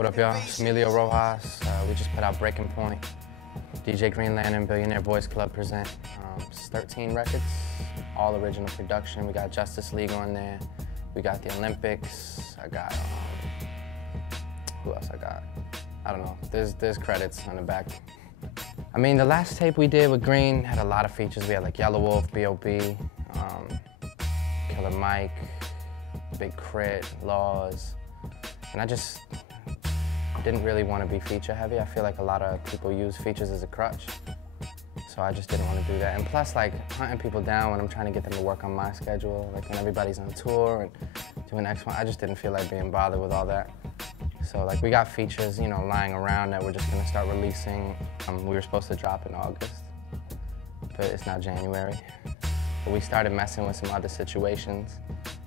What up, y'all? It's Emilio Rojas. We just put out Breaking Point. DJ Greenland and Billionaire Boys Club present. It's 13 records, all original production. We got Justice League on there. We got the Olympics. I got, who else I got? I don't know. There's credits on the back. I mean, the last tape we did with Green had a lot of features. We had like Yellow Wolf, B.O.B., Killer Mike, Big Crit, Laws. And I just didn't really want to be feature heavy. I feel like a lot of people use features as a crutch. So I just didn't want to do that. And plus, like, hunting people down when I'm trying to get them to work on my schedule, like when everybody's on tour and doing X, Y, I just didn't feel like being bothered with all that. So like we got features, you know, lying around that we're just gonna start releasing. We were supposed to drop in August, but it's now January. But we started messing with some other situations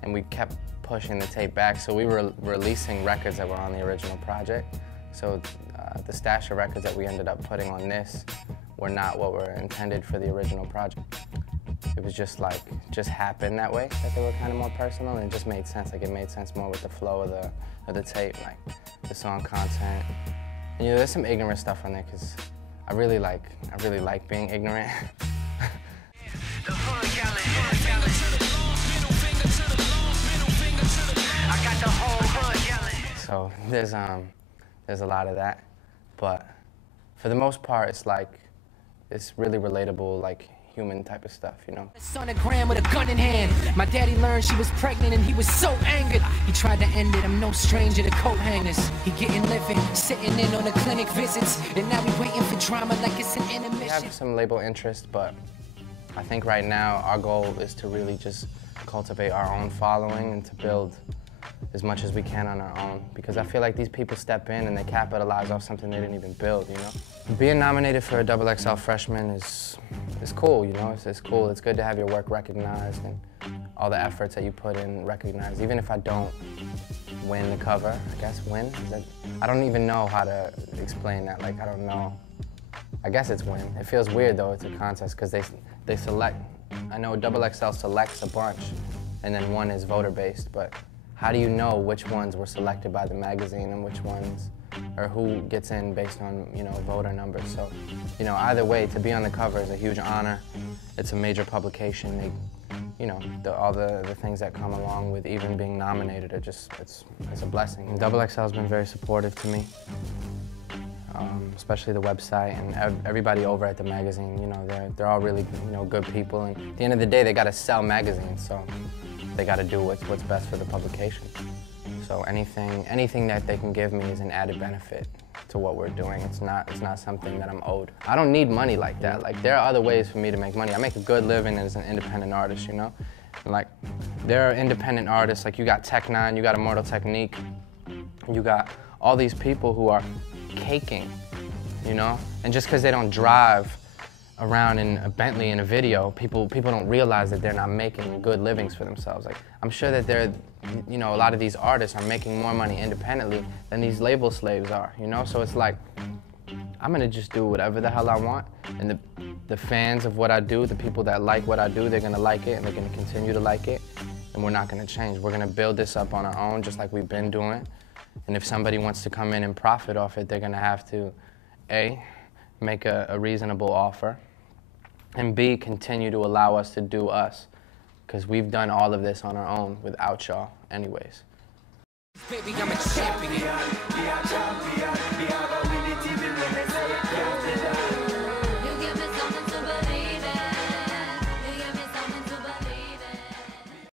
and we kept pushing the tape back. So we were releasing records that were on the original project. So the stash of records that we ended up putting on this were not what were intended for the original project. It was just like, just happened that way, that they were kind of more personal, and it just made sense. Like it made sense more with the flow of the tape, like the song content. And, you know, there's some ignorant stuff on there because I really like being ignorant. So there's a lot of that, but for the most part, it's really relatable, like human type of stuff, you know. Sonogram with a gun in hand. My daddy learned she was pregnant and he was so angered. He tried to end it. I'm no stranger to coat hangers. He getting living, sitting in on the clinic visits, and now we waiting for drama like it's an intermission. We have some label interest, but I think right now our goal is to really just cultivate our own following and to build as much as we can on our own, because I feel like these people step in and they capitalize off something they didn't even build, you know? Being nominated for a XXL Freshman is cool, you know? It's cool. It's good to have your work recognized and all the efforts that you put in recognized. Even if I don't win the cover, I guess win? I don't even know how to explain that. Like, I don't know. I guess it's win. It feels weird though, it's a contest, because they select. I know XXL selects a bunch and then one is voter-based, but how do you know which ones were selected by the magazine and which ones, or who gets in based on, you know, voter numbers? So, you know, either way, to be on the cover is a huge honor. It's a major publication. You know, all the things that come along with even being nominated are just, it's a blessing. And XXL's been very supportive to me, especially the website and everybody over at the magazine. You know, they're all really, you know, good people. And at the end of the day, they got to sell magazines, so they got to do what's best for the publication. So anything that they can give me is an added benefit to what we're doing. It's not something that I'm owed. I don't need money like that. Like, there are other ways for me to make money. I make a good living as an independent artist, you know? And like, there are independent artists, like you got Tech9, you got Immortal Technique, you got all these people who are caking, you know? And just because they don't drive around in a Bentley in a video, people don't realize that they're not making good livings for themselves. Like, I'm sure that you know, a lot of these artists are making more money independently than these label slaves are, you know? So it's like, I'm gonna just do whatever the hell I want, and the fans of what I do, the people that like what I do, they're gonna like it and they're gonna continue to like it, and we're not gonna change. We're gonna build this up on our own just like we've been doing. And if somebody wants to come in and profit off it, they're gonna have to, A, make a reasonable offer, and B, continue to allow us to do us, because we've done all of this on our own without y'all anyways. Baby, I'm a champion.